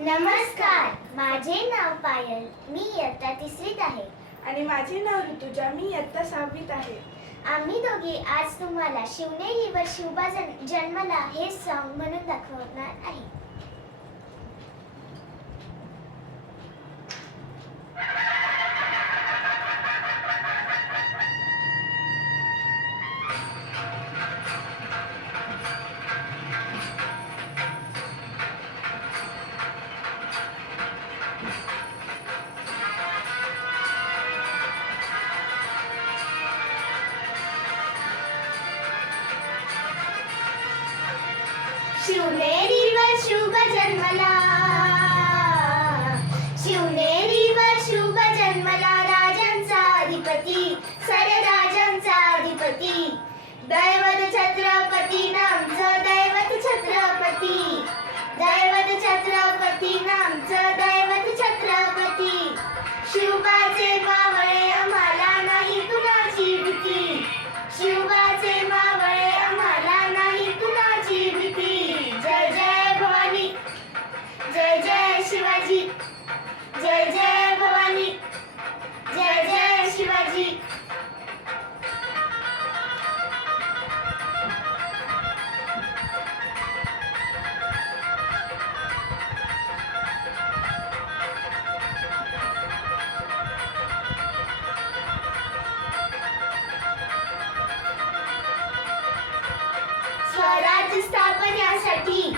नमस्कार, माझे नाव पायल, मी इयत्ता 3रीत आहे. आणि माझे नाव ऋतुजा, मी इयत्ता 6वीत आहे. आम्ही दोघे आज तुम्हाला शिवनेरीवर शिवबा जन्मला हे सॉन्ग म्हणून दाखवणार आहे. शिवनेरीवर शिवबा जन्मला, शिवनेरीवर शिवबा जन्मला, राजांचा अधिपती, साऱ्या राजांचा अधिपती, दैवत छत्रपती नामचं, दैवत छत्रपती, दैवत छत्रपती नामचं, दैवत छत्रपती. शिवबाचे मावळे आम्हाला नाही कुणाची भीती, शिवबाचे मावळे आम्हाला नाही कुणाची भीती. जय जय भवानी, जय जय शिवाजी, जय जय भवानी, जय जय शिवाजी. स्वराज्य स्थापण्यासाठी